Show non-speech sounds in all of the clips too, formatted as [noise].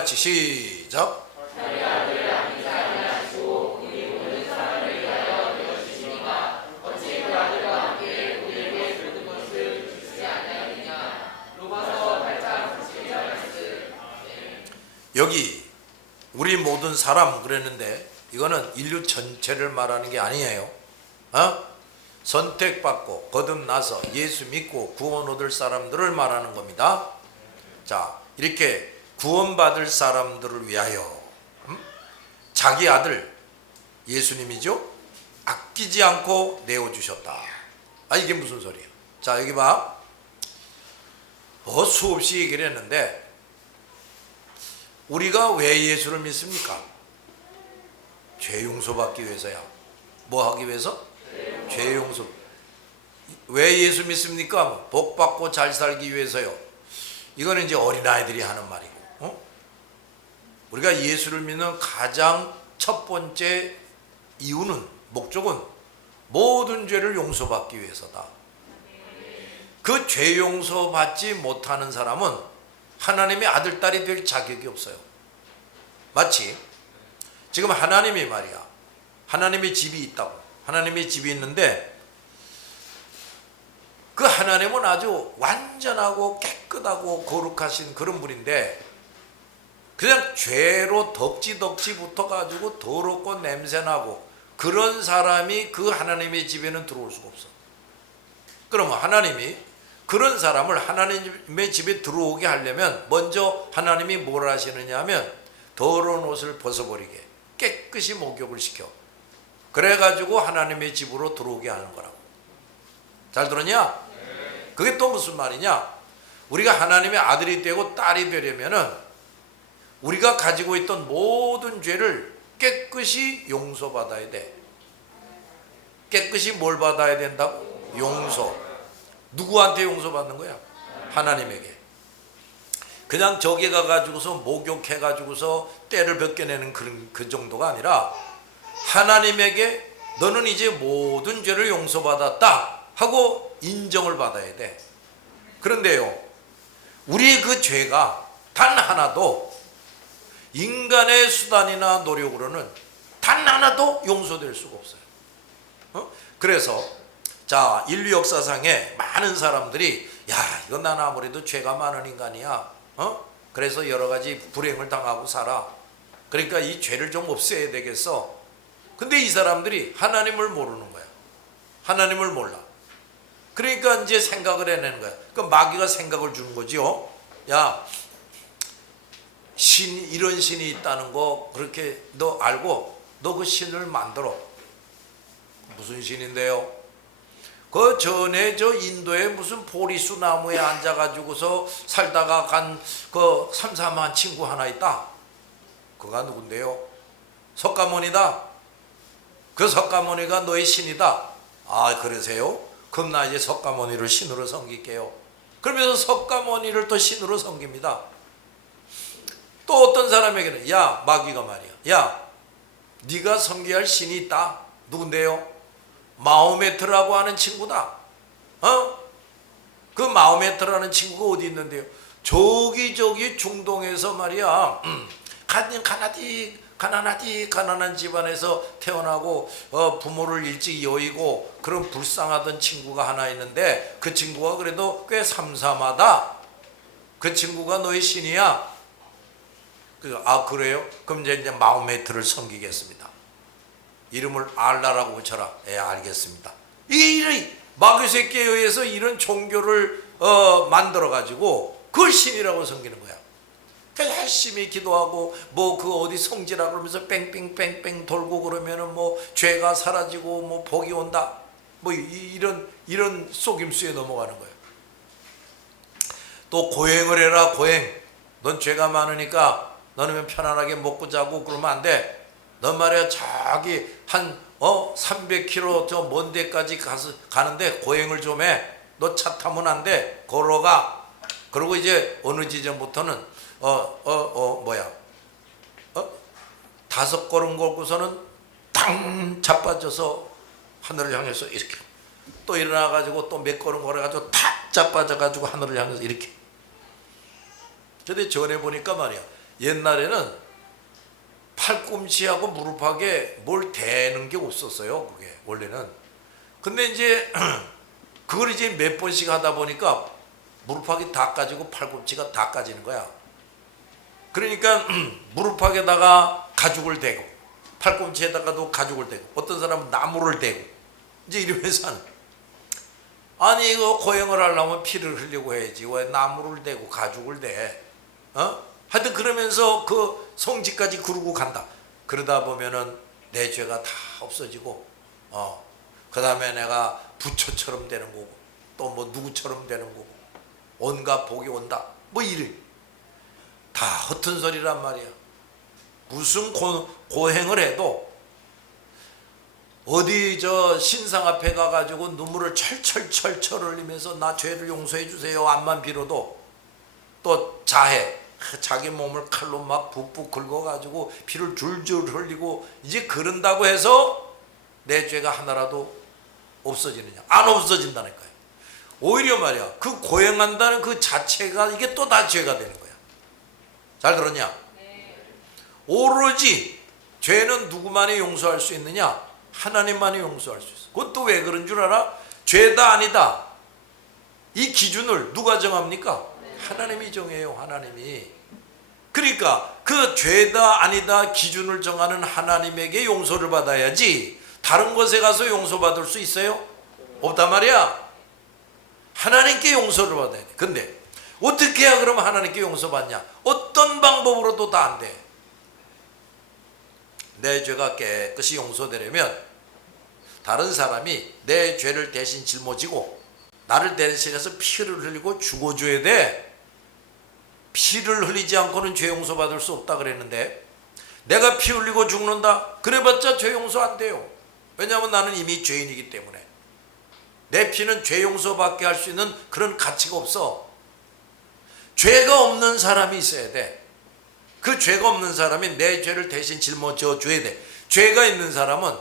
다 같이 시작. 여기 우리 모든 사람 그랬는데 이거는 인류 전체를 말하는 게 아니에요. 어? 선택받고 거듭나서 예수 믿고 구원 얻을 사람들을 말하는 겁니다. 자, 이렇게 구원받을 사람들을 위하여 음? 자기 아들 예수님이죠. 아끼지 않고 내어 주셨다. 아 이게 무슨 소리예요? 자, 여기 봐. 뭐 수없이 얘기를 했는데 우리가 왜 예수를 믿습니까? 죄 용서받기 위해서야. 뭐 하기 위해서? 죄 용서. 왜 예수 믿습니까? 복 받고 잘 살기 위해서요. 이거는 이제 어린아이들이 하는 말이고. 어? 우리가 예수를 믿는 가장 첫 번째 이유는 목적은 모든 죄를 용서받기 위해서다. 그 죄 용서받지 못하는 사람은 하나님의 아들 딸이 될 자격이 없어요. 마치 지금 하나님이 말이야. 하나님의 집이 있다고. 하나님의 집이 있는데 그 하나님은 아주 완전하고 깨끗하고 거룩하신 그런 분인데 그냥 죄로 덕지덕지 붙어가지고 더럽고 냄새나고 그런 사람이 그 하나님의 집에는 들어올 수가 없어. 그러면 하나님이 그런 사람을 하나님의 집에 들어오게 하려면 먼저 하나님이 뭘 하시느냐 하면 더러운 옷을 벗어버리게 깨끗이 목욕을 시켜. 그래가지고 하나님의 집으로 들어오게 하는 거라고. 잘 들었냐? 그게 또 무슨 말이냐? 우리가 하나님의 아들이 되고 딸이 되려면은 우리가 가지고 있던 모든 죄를 깨끗이 용서받아야 돼. 깨끗이 뭘 받아야 된다고? 용서. 누구한테 용서받는 거야? 하나님에게. 그냥 저기 가가지고서 목욕해가지고서 때를 벗겨내는 그런 그 정도가 아니라 하나님에게 너는 이제 모든 죄를 용서받았다 하고 인정을 받아야 돼. 그런데요, 우리의 그 죄가 단 하나도 인간의 수단이나 노력으로는 단 하나도 용서될 수가 없어요. 어? 그래서 자 인류 역사상에 많은 사람들이 야 이건 난 아무래도 죄가 많은 인간이야. 어? 그래서 여러 가지 불행을 당하고 살아. 그러니까 이 죄를 좀 없애야 되겠어. 근데 이 사람들이 하나님을 모르는 거야. 하나님을 몰라. 그러니까 이제 생각을 해내는 거야. 그 마귀가 생각을 주는 거지요. 야, 신 이런 신이 있다는 거 그렇게 너 알고 너 그 신을 만들어. 무슨 신인데요? 그 전에 저 인도에 무슨 보리수 나무에 앉아가지고서 살다가 간 그 삼삼한 친구 하나 있다. 그가 누군데요? 석가모니다. 그 석가모니가 너의 신이다. 아 그러세요? 그럼 나 이제 석가모니를 신으로 섬길게요. 그러면서 석가모니를 또 신으로 섬깁니다. 또 어떤 사람에게는 야 마귀가 말이야. 야 네가 섬겨야 할 신이 있다. 누군데요? 마호메트라고 하는 친구다. 어? 그 마호메트라는 친구가 어디 있는데요? 저기 저기 중동에서 말이야. 음, 간 가나디 가난하디 가난한 집안에서 태어나고 어, 부모를 일찍 여의고 그런 불쌍하던 친구가 하나 있는데 그 친구가 그래도 꽤 삼삼하다. 그 친구가 너의 신이야. 그, 아 그래요? 그럼 이제, 마호메트를 섬기겠습니다. 이름을 알라라고 붙여라. 예, 알겠습니다. 이런 마귀 새끼에 의해서 이런 종교를 어, 만들어 가지고 그걸 신이라고 섬기는 거야. 열심히 기도하고 뭐 그 어디 성지라 그러면서 뺑뺑뺑뺑 돌고 그러면은 뭐 죄가 사라지고 뭐 복이 온다. 뭐 이- 이런 이런 속임수에 넘어가는 거예요. 또 고행을 해라 고행. 넌 죄가 많으니까 너는 편안하게 먹고 자고 그러면 안 돼. 넌 말이야 저기 한어 300km 저 먼 데까지 가서 가는데 고행을 좀 해. 너 차 타면 안 돼. 걸어가. 그리고 이제 어느 지점부터는 어어 어 뭐야 어 다섯 걸음 걸고서는 탕 자빠져서 하늘을 향해서 이렇게 또 일어나 가지고 또 몇 걸음 걸어 가지고 탁 자빠져 가지고 하늘을 향해서 이렇게 근데 전에 보니까 말이야 옛날에는 팔꿈치하고 무릎하게 뭘 대는 게 없었어요. 그게 원래는. 근데 이제 [clears throat] 그걸 이제 몇 번씩 하다 보니까 무릎하기 다 까지고 팔꿈치가 다 까지는 거야. 그러니까 [clears throat] 무릎팍에다가 가죽을 대고 팔꿈치에다가도 가죽을 대고 어떤 사람은 나무를 대고 이제 이러면서 하는 아니 이거 고행을 하려면 피를 흘리고 해야지 왜 나무를 대고 가죽을 대 어? 하여튼 그러면서 그 성지까지 그루고 간다 그러다 보면은 내 죄가 다 없어지고 어. 그 다음에 내가 부처처럼 되는 거고 또 뭐 누구처럼 되는 거고 온갖 복이 온다 뭐 이래 다 허튼 소리란 말이야. 무슨 고, 고행을 해도 어디 저 신상 앞에 가가지고 눈물을 철철철철 흘리면서 나 죄를 용서해 주세요 안만 빌어도 또 자해 자기 몸을 칼로 막 붓붓 긁어가지고 피를 줄줄 흘리고 이제 그런다고 해서 내 죄가 하나라도 없어지느냐 안 없어진다니까요 오히려 말이야 그 고행한다는 그 자체가 이게 또 다 죄가 되는 거야 잘 들었냐? 오로지 죄는 누구만이 용서할 수 있느냐? 하나님만이 용서할 수 있어. 그것도 왜 그런 줄 알아? 죄다 아니다. 이 기준을 누가 정합니까? 하나님이 정해요. 하나님이. 그러니까 그 죄다 아니다 기준을 정하는 하나님에게 용서를 받아야지 다른 곳에 가서 용서받을 수 있어요? 없단 말이야. 하나님께 용서를 받아야 돼. 근데 어떻게 해야 그러면 하나님께 용서받냐? 어떤 방법으로도 다 안 돼. 내 죄가 깨끗이 용서되려면 다른 사람이 내 죄를 대신 짊어지고 나를 대신해서 피를 흘리고 죽어줘야 돼. 피를 흘리지 않고는 죄 용서 받을 수 없다 그랬는데 내가 피 흘리고 죽는다? 그래봤자 죄 용서 안 돼요. 왜냐하면 나는 이미 죄인이기 때문에 내 피는 죄 용서받게 할 수 있는 그런 가치가 없어. 죄가 없는 사람이 있어야 돼. 그 죄가 없는 사람이 내 죄를 대신 짊어져 줘야 돼. 죄가 있는 사람은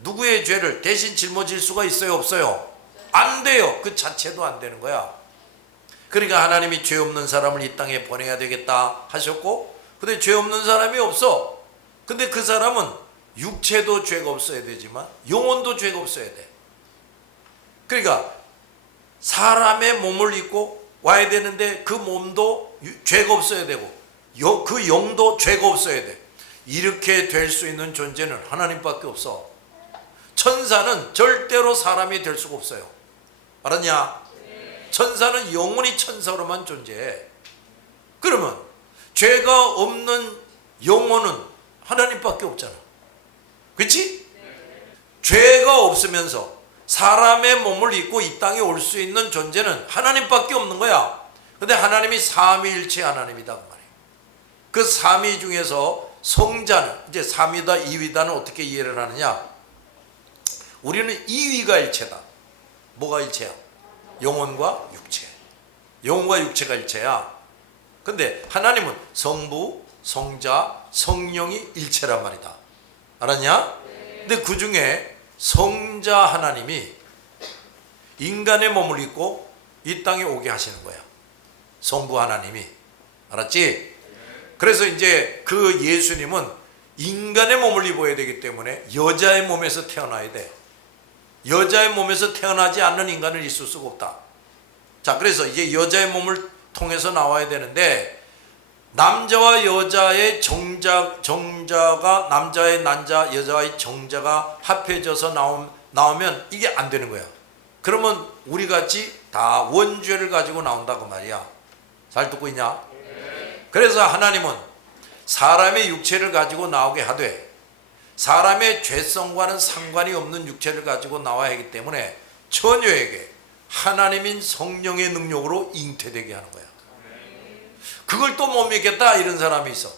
누구의 죄를 대신 짊어질 수가 있어요, 없어요? 안 돼요. 그 자체도 안 되는 거야. 그러니까 하나님이 죄 없는 사람을 이 땅에 보내야 되겠다 하셨고, 근데 죄 없는 사람이 없어. 근데 그 사람은 육체도 죄가 없어야 되지만 영혼도 죄가 없어야 돼. 그러니까 사람의 몸을 입고 와야 되는데 그 몸도 유- 죄가 없어야 되고 여- 그 영도 죄가 없어야 돼. 이렇게 될 수 있는 존재는 하나님밖에 없어. 천사는 절대로 사람이 될 수가 없어요. 알았냐? 천사는 영원히 천사로만 존재해. 그러면 죄가 없는 영혼은 하나님밖에 없잖아. 그렇지? 죄가 없으면서 사람의 몸을 입고 이 땅에 올 수 있는 존재는 하나님밖에 없는 거야. 근데 하나님이 삼위일체 하나님이다 그 말이에요. 그 삼위 중에서 성자는 이제 삼위다 이위다는 어떻게 이해를 하느냐? 우리는 이위가 일체다. 뭐가 일체야? 영혼과 육체. 영혼과 육체가 일체야. 근데 하나님은 성부, 성자, 성령이 일체란 말이다. 알았냐? 근데 그 중에 성자 하나님이 인간의 몸을 입고 이 땅에 오게 하시는 거야. 성부 하나님이. 알았지? 그래서 이제 그 예수님은 인간의 몸을 입어야 되기 때문에 여자의 몸에서 태어나야 돼. 여자의 몸에서 태어나지 않는 인간은 있을 수가 없다. 자, 그래서 이제 여자의 몸을 통해서 나와야 되는데 남자와 여자의 정자 정자가 남자의 난자 여자의 정자가 합해져서 나오, 나오면 이게 안 되는 거야. 그러면 우리 같이 다 원죄를 가지고 나온다고 말이야. 잘 듣고 있냐? 그래서 하나님은 사람의 육체를 가지고 나오게 하되 사람의 죄성과는 상관이 없는 육체를 가지고 나와야 하기 때문에 처녀에게 하나님인 성령의 능력으로 잉태되게 하는 거야. 그걸 또 못 믿겠다 이런 사람이 있어.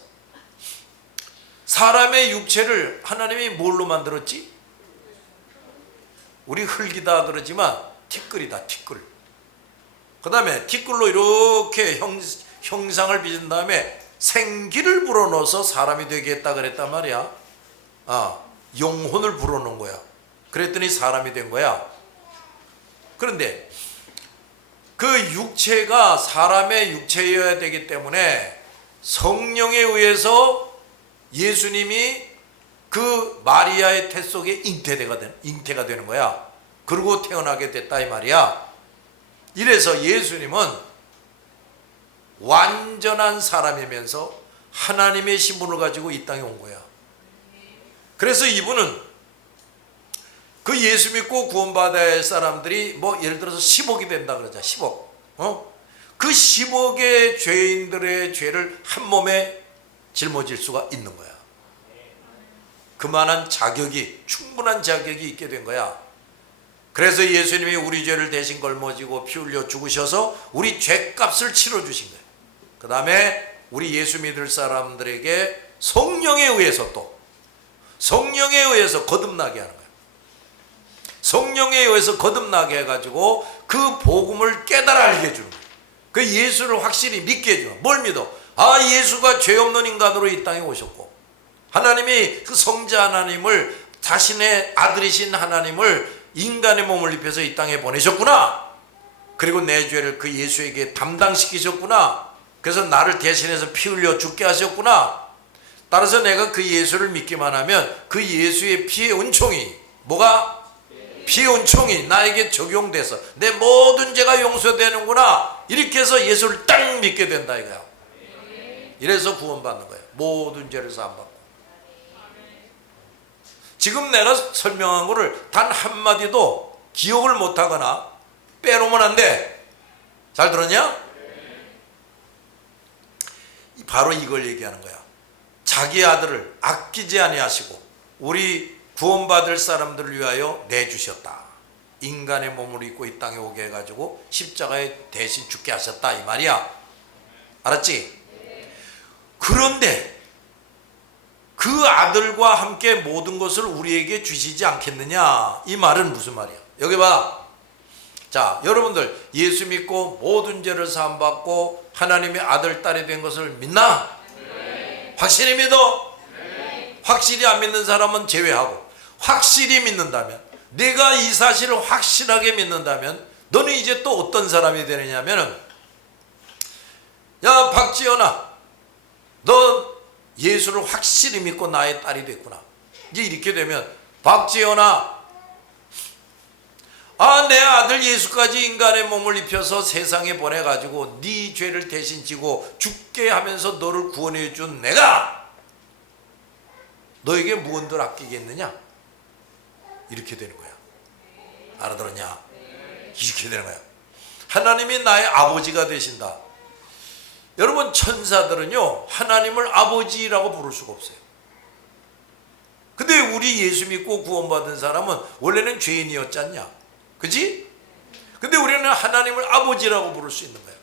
사람의 육체를 하나님이 뭘로 만들었지? 우리 흙이다 그러지만 티끌이다 티끌. 그 다음에 티끌로 이렇게 형, 형상을 빚은 다음에 생기를 불어넣어서 사람이 되게 했다 그랬단 말이야. 아, 영혼을 불어넣은 거야. 그랬더니 사람이 된 거야. 그런데 그 육체가 사람의 육체여야 되기 때문에 성령에 의해서 예수님이 그 마리아의 태 속에 잉태가 되는 잉태가 되는 거야. 그리고 태어나게 됐다 이 말이야. 이래서 예수님은 완전한 사람이면서 하나님의 신분을 가지고 이 땅에 온 거야. 그래서 이분은 그 예수 믿고 구원받아야 할 사람들이 뭐 예를 들어서 10억이 된다 그러자 10억. 어? 그 10억의 죄인들의 죄를 한 몸에 짊어질 수가 있는 거야. 그만한 자격이 충분한 자격이 있게 된 거야. 그래서 예수님이 우리 죄를 대신 걸머지고 피 흘려 죽으셔서 우리 죄값을 치러 주신 거예요. 그 다음에 우리 예수 믿을 사람들에게 성령에 의해서 또 성령에 의해서 거듭나게 하는 거예요. 성령에 의해서 거듭나게 해가지고 그 복음을 깨달아 알게 해주는 거예요. 그 예수를 확실히 믿게 거예요. 뭘 믿어? 아 예수가 죄 없는 인간으로 이 땅에 오셨고 하나님이 그 성자 하나님을 자신의 아들이신 하나님을 인간의 몸을 입혀서 이 땅에 보내셨구나. 그리고 내 죄를 그 예수에게 담당시키셨구나. 그래서 나를 대신해서 피 흘려 죽게 하셨구나. 따라서 내가 그 예수를 믿기만 하면 그 예수의 피의 은총이 뭐가 피의 은총이 나에게 적용돼서 내 모든 죄가 용서되는구나. 이렇게 해서 예수를 딱 믿게 된다 이거야. 이래서 구원받는 거예요. 모든 죄를 사함받고. 지금 내가 설명한 거를 단 한마디도 기억을 못하거나 빼놓으면 안 돼. 잘 들었냐? 바로 이걸 얘기하는 거야. 자기 아들을 아끼지 아니하시고 우리 구원받을 사람들을 위하여 내주셨다. 인간의 몸을 입고 이 땅에 오게 해가지고 십자가에 대신 죽게 하셨다 이 말이야. 알았지? 그런데 그 아들과 함께 모든 것을 우리에게 주시지 않겠느냐? 이 말은 무슨 말이야? 여기 봐. 자, 여러분들 예수 믿고 모든 죄를 사함 받고 하나님의 아들 딸이 된 것을 믿나? 확실히 믿어? 확실히 안 믿는 사람은 제외하고 확실히 믿는다면 내가 이 사실을 확실하게 믿는다면 너는 이제 또 어떤 사람이 되느냐면은 야 박지연아 너 예수를 확실히 믿고 나의 딸이 됐구나 이제 이렇게 되면 박지연아 아들 예수까지 인간의 몸을 입혀서 세상에 보내 가지고 네 죄를 대신 지고 죽게 하면서 너를 구원해 준 내가 너에게 무언들 아끼겠느냐? 이렇게 되는 거야. 알아들었냐? 이렇게 되는 거야. 하나님이 나의 아버지가 되신다. 여러분 천사들은요 하나님을 아버지라고 부를 수가 없어요. 근데 우리 예수 믿고 구원받은 사람은 원래는 죄인이었지 않냐? 그지? 근데 우리는 하나님을 아버지라고 부를 수 있는 거예요.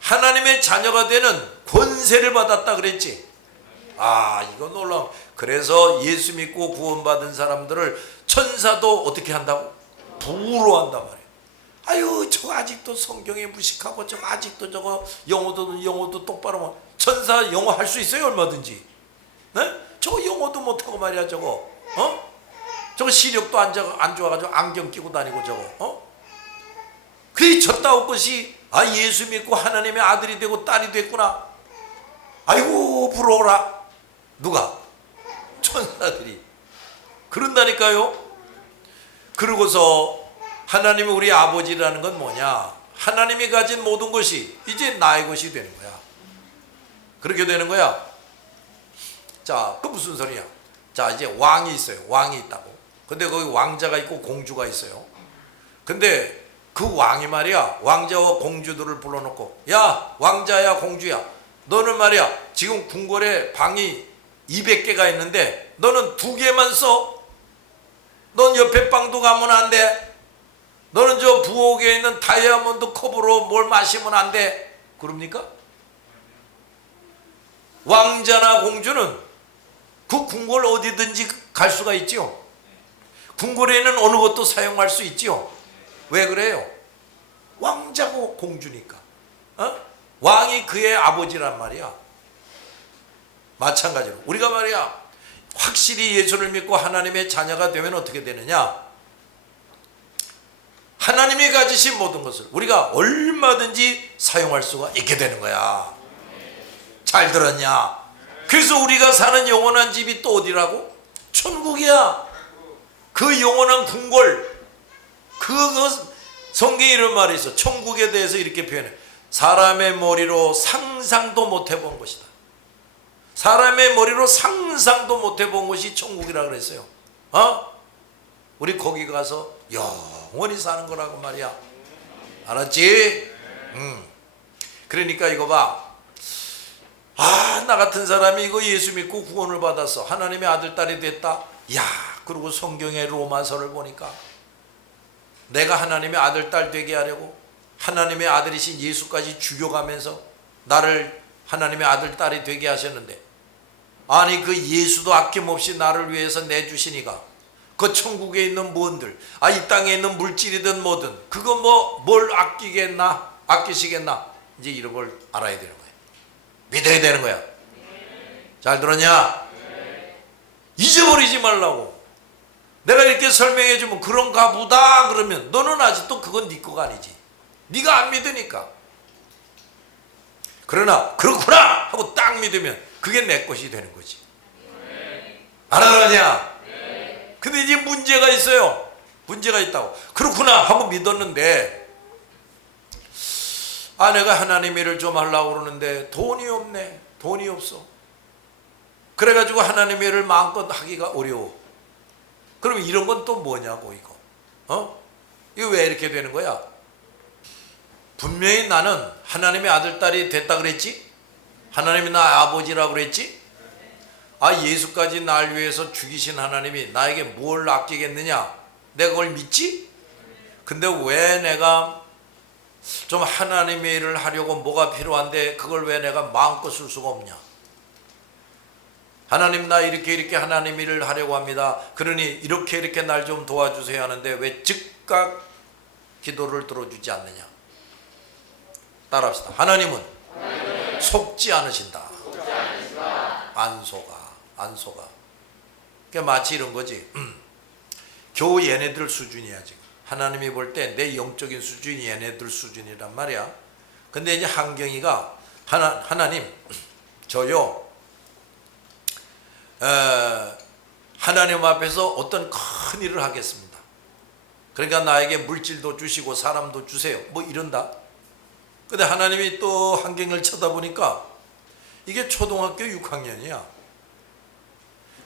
하나님의 자녀가 되는 권세를 받았다 그랬지? 아, 이거 놀라워. 그래서 예수 믿고 구원받은 사람들을 천사도 어떻게 한다고? 부로 한단 말이에요. 아유, 저 아직도 성경에 무식하고 저 아직도 저거 영어도 영어도 똑바로 못- 천사 영어 할 수 있어요 얼마든지. 네? 저거 영어도 못 하고 말이야 저거. 어? 저거 시력도 안, 좋아, 안 좋아 가지고 안경 끼고 다니고 저거 어? 그게 저따오 것이 아 예수 믿고 하나님의 아들이 되고 딸이 됐구나. 아이고 부러워라. 누가? 천사들이. 그런다니까요. 그러고서 하나님이 우리 아버지라는 건 뭐냐? 하나님이 가진 모든 것이 이제 나의 것이 되는 거야. 그렇게 되는 거야. 자 그 무슨 소리야 자 이제 왕이 있어요. 왕이 있다고. 근데 거기 왕자가 있고 공주가 있어요. 근데 그 왕이 말이야 왕자와 공주들을 불러놓고 야 왕자야 공주야 너는 말이야 지금 궁궐에 방이 200개가 있는데 너는 두 개만 써. 넌 옆에 방도 가면 안 돼. 너는 저 부엌에 있는 다이아몬드 컵으로 뭘 마시면 안 돼. 그럽니까? 왕자나 공주는 그 궁궐 어디든지 갈 수가 있지요. 궁궐에는 어느 것도 사용할 수 있지요. 왜 그래요? 왕자고 공주니까. 어? 왕이 그의 아버지란 말이야. 마찬가지로 우리가 말이야 확실히 예수를 믿고 하나님의 자녀가 되면 어떻게 되느냐? 하나님이 가지신 모든 것을 우리가 얼마든지 사용할 수가 있게 되는 거야. 잘 들었냐? 그래서 우리가 사는 영원한 집이 또 어디라고? 천국이야. 그 영원한 궁궐. 그거 성경에 이런 말이 있어. 천국에 대해서 이렇게 표현해. 사람의 머리로 상상도 못 해본 것이다. 사람의 머리로 상상도 못 해본 것이 천국이라 그랬어요. 어? 우리 거기 가서 영원히 사는 거라고 말이야. 알았지? 음. 그러니까 이거 봐. 아, 나 같은 사람이 이거 예수 믿고 구원을 받았어. 하나님의 아들, 딸이 됐다. 야, 그리고 성경의 로마서를 보니까 내가 하나님의 아들, 딸 되게 하려고 하나님의 아들이신 예수까지 죽여가면서 나를 하나님의 아들, 딸이 되게 하셨는데 아니 그 예수도 아낌없이 나를 위해서 내주시니까 그 천국에 있는 무언들 아 이 땅에 있는 물질이든 뭐든 그거 뭐 뭘 아끼겠나 아끼시겠나 이제 이런 걸 알아야 되는 거야. 믿어야 되는 거야. 잘 들었냐? 잊어버리지 말라고 내가 이렇게 설명해 주면 그런가 보다 그러면 너는 아직도 그건 네 거가 아니지. 네가 안 믿으니까. 그러나 그렇구나 하고 딱 믿으면 그게 내 것이 되는 거지. 알아들었냐? 근데 이제 문제가 있어요. 문제가 있다고. 그렇구나 하고 믿었는데 아 내가 하나님 일을 좀 하려고 그러는데 돈이 없네. 돈이 없어. 그래가지고 하나님 일을 마음껏 하기가 어려워 그럼 이런 건 또 뭐냐고 이거. 어? 이거 왜 이렇게 되는 거야? 분명히 나는 하나님의 아들 딸이 됐다 그랬지? 하나님이 나 아버지라고 그랬지? 아 예수까지 날 위해서 죽이신 하나님이 나에게 뭘 아끼겠느냐? 내가 그걸 믿지? 근데 왜 내가 좀 하나님의 일을 하려고 뭐가 필요한데 그걸 왜 내가 마음껏 쓸 수가 없냐 하나님 나 이렇게 이렇게 하나님 일을 하려고 합니다. 그러니 이렇게 이렇게 날 좀 도와주세요 하는데 왜 즉각 기도를 들어주지 않느냐? 따라합시다. 하나님은 속지 않으신다. 안 속아 안 속아 그러니까 마치 이런 거지. 겨우 얘네들 수준이야 지금. 하나님이 볼 때 내 영적인 수준이 얘네들 수준이란 말이야. 근데 이제 한경이가 하나, 하나님 저요 에, 하나님 앞에서 어떤 큰 일을 하겠습니다 그러니까 나에게 물질도 주시고 사람도 주세요 뭐 이런다 근데 하나님이 또 한경을 쳐다보니까 이게 초등학교 6학년이야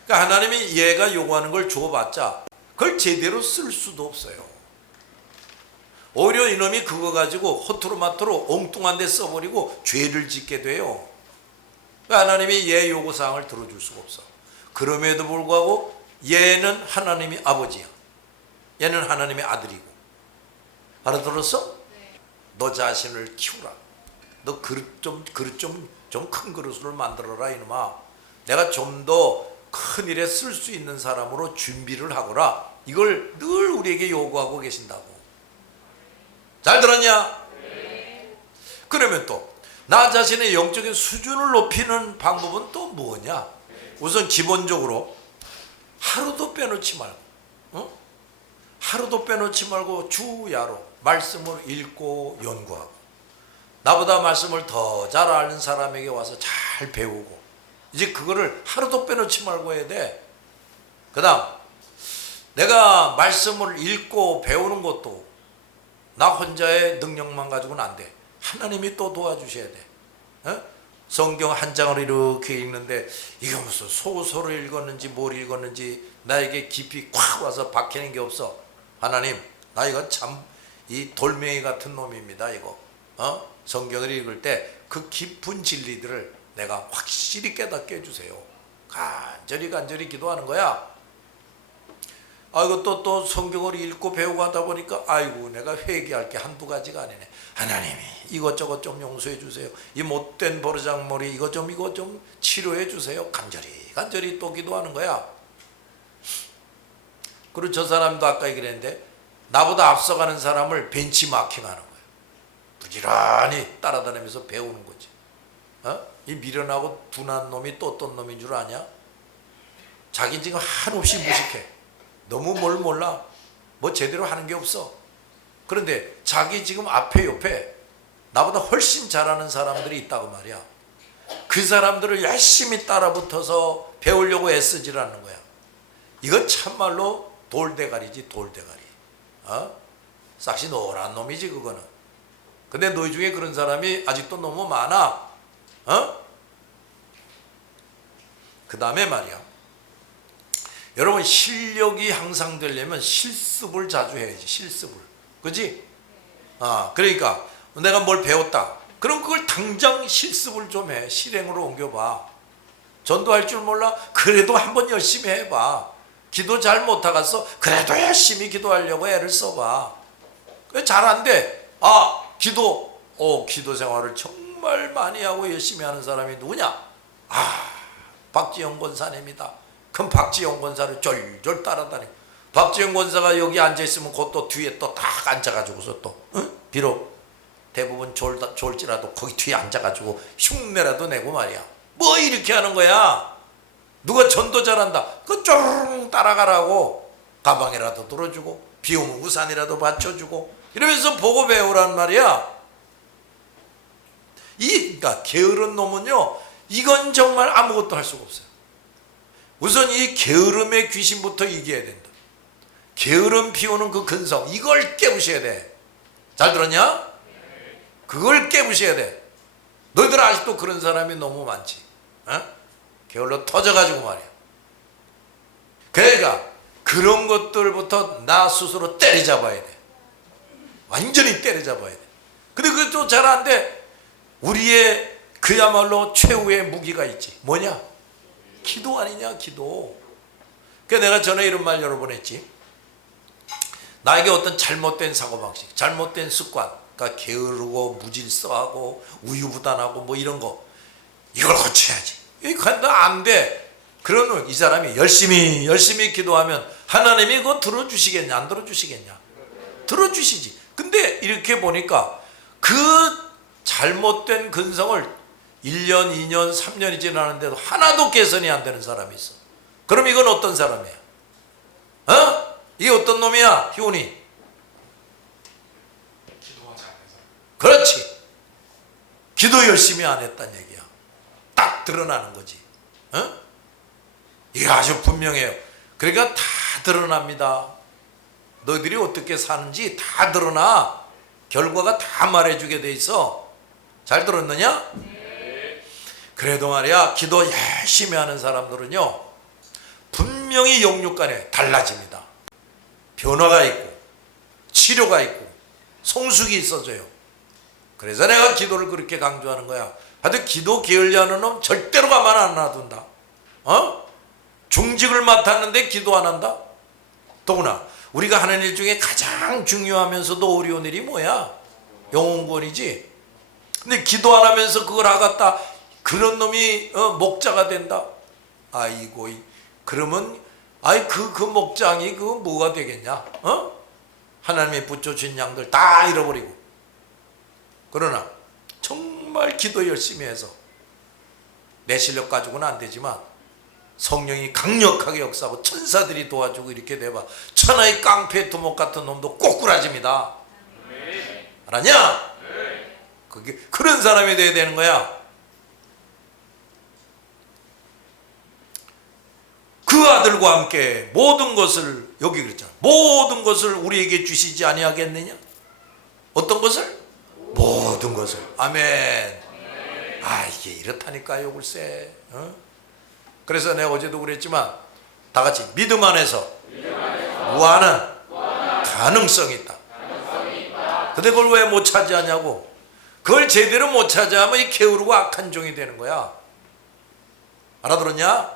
그러니까 하나님이 얘가 요구하는 걸 줘봤자 그걸 제대로 쓸 수도 없어요. 오히려 이놈이 그거 가지고 허투루마투루 엉뚱한 데 써버리고 죄를 짓게 돼요. 그러니까 하나님이 얘 요구사항을 들어줄 수가 없어. 그럼에도 불구하고 얘는 하나님이 아버지야. 얘는 하나님의 아들이고. 알아들었어? 너 자신을 키우라. 너 그릇 좀 그릇 좀 좀 큰 그릇을 만들어라 이놈아. 내가 좀 더 큰 일에 쓸 수 있는 사람으로 준비를 하거라. 이걸 늘 우리에게 요구하고 계신다고. 잘 들었냐? 그러면 또 나 자신의 영적인 수준을 높이는 방법은 또 뭐냐? 우선 기본적으로 하루도 빼놓지 말고, 어? 하루도 빼놓지 말고 주야로 말씀을 읽고 연구하고 나보다 말씀을 더 잘 아는 사람에게 와서 잘 배우고 이제 그거를 하루도 빼놓지 말고 해야 돼. 그 다음 내가 말씀을 읽고 배우는 것도 나 혼자의 능력만 가지고는 안 돼. 하나님이 또 도와주셔야 돼. 어? 성경 한 장을 이렇게 읽는데 이게 무슨 소설을 읽었는지 뭘 읽었는지 나에게 깊이 콱 와서 박히는 게 없어. 하나님, 나 이거 참 이 돌멩이 같은 놈입니다. 이거. 어? 성경을 읽을 때 그 깊은 진리들을 내가 확실히 깨닫게 해주세요. 간절히 간절히 기도하는 거야. 아이고 또, 또 성경을 읽고 배우고 하다 보니까 아이고 내가 회개할 게 한두 가지가 아니네. 하나님이 이것저것 좀 용서해 주세요. 이 못된 버르장머리 이거 좀 이거 좀 치료해 주세요. 간절히 간절히 또 기도하는 거야. 그리고 저 사람도 아까 얘기했는데 나보다 앞서가는 사람을 벤치마킹 하는 거야. 부지런히 따라다니면서 배우는 거지. 어? 이 미련하고 둔한 놈이 또 어떤 놈인 줄 아냐? 자기 지금 한없이 무식해. 너무 뭘 몰라. 뭐 제대로 하는 게 없어. 그런데 자기 지금 앞에 옆에 나보다 훨씬 잘하는 사람들이 있다고 말이야. 그 사람들을 열심히 따라붙어서 배우려고 애쓰질 않는 거야. 이건 참말로 돌대가리지 돌대가리. 어? 싹시 노란 놈이지 그거는. 근데 너희 중에 그런 사람이 아직도 너무 많아. 어? 그 다음에 말이야. 여러분 실력이 항상 되려면 실습을 자주 해야지 실습을. 그지? 아 그러니까 내가 뭘 배웠다. 그럼 그걸 당장 실습을 좀 해. 실행으로 옮겨봐. 전도할 줄 몰라? 그래도 한번 열심히 해봐. 기도 잘 못하겠어? 그래도 열심히 기도하려고 애를 써봐. 잘 안 돼. 아, 기도, 어, 기도 생활을 정말 많이 하고 열심히 하는 사람이 누구냐? 아, 박지영 권사님이다. 그럼 박지영 권사를 졸졸 따라다니. 박지영 권사가 여기 앉아 있으면 그것도 뒤에 또 딱 앉아가지고서 또, 응? 비록 대부분 졸, 졸지라도 거기 뒤에 앉아가지고 흉내라도 내고 말이야. 뭐 이렇게 하는 거야? 누가 전도 잘한다. 그 쪼르릉 따라가라고 가방이라도 들어주고 비 오면 우산이라도 받쳐주고 이러면서 보고 배우란 말이야. 이 그러니까 게으른 놈은요. 이건 정말 아무것도 할 수가 없어요. 우선 이 게으름의 귀신부터 이겨야 된다. 게으름 피우는 그 근성 이걸 깨부셔야 돼. 잘 들었냐? 그걸 깨부셔야 돼. 너희들 아직도 그런 사람이 너무 많지. 어? 게을러 터져가지고 말이야. 그러니까 그런 것들부터 나 스스로 때려잡아야 돼. 완전히 때려잡아야 돼. 근데 그것도 잘 안 돼. 우리의 그야말로 최후의 무기가 있지. 뭐냐? 기도 아니냐, 기도. 그 내가 전에 이런 말 여러 번 했지. 나에게 어떤 잘못된 사고방식, 잘못된 습관, 그러니까 게으르고 무질서하고 우유부단하고 뭐 이런 거, 이걸 고쳐야지. 이거 안 돼. 그러면 이 사람이 열심히 열심히 기도하면 하나님이 그거 들어주시겠냐 안 들어주시겠냐 들어주시지 근데 이렇게 보니까 그 잘못된 근성을 1년 2년 3년이 지나는데도 하나도 개선이 안 되는 사람이 있어 그럼 이건 어떤 사람이야 어? 이게 어떤 놈이야 희훈이 기도하지 않아서 그렇지 기도 열심히 안 했단 얘기야 딱 드러나는 거지 어? 이게 아주 분명해요. 그러니까 다 드러납니다. 너희들이 어떻게 사는지 다 드러나. 결과가 다 말해주게 돼 있어. 잘 들었느냐? 그래도 말이야, 기도 열심히 하는 사람들은요, 분명히 영육간에 달라집니다. 변화가 있고, 치료가 있고, 성숙이 있어져요. 그래서 내가 기도를 그렇게 강조하는 거야. 하여튼 기도 게을리하는 놈 절대로 가만 안 놔둔다. 어? 중직을 맡았는데 기도 안 한다? 더구나 우리가 하는 일 중에 가장 중요하면서도 어려운 일이 뭐야? 영혼권이지. 근데 기도 안 하면서 그걸 하겠다. 그런 놈이 어, 목자가 된다. 아이고, 이- 그러면 아이 그 그 목장이 그 뭐가 되겠냐? 어? 하나님이 붙여준 양들 다 잃어버리고. 그러나 정말 기도 열심히 해서 내 실력 가지고는 안 되지만 성령이 강력하게 역사하고 천사들이 도와주고 이렇게 돼봐 천하의 깡패 두목 같은 놈도 꼬꾸라집니다 알았냐? 그게 그런 사람이 돼야 되는 거야 그 아들과 함께 모든 것을 여기 그랬잖아 모든 것을 우리에게 주시지 아니하겠느냐 어떤 것을? 모든 것을 아멘 아 이게 이렇다니까요 글쎄 어? 그래서 내가 어제도 그랬지만 다 같이 믿음 안에서 무한한 가능성이 있다. 근데 그걸 왜 못 차지하냐고. 그걸 제대로 못 차지하면 이 게으르고 악한 종이 되는 거야. 알아들었냐?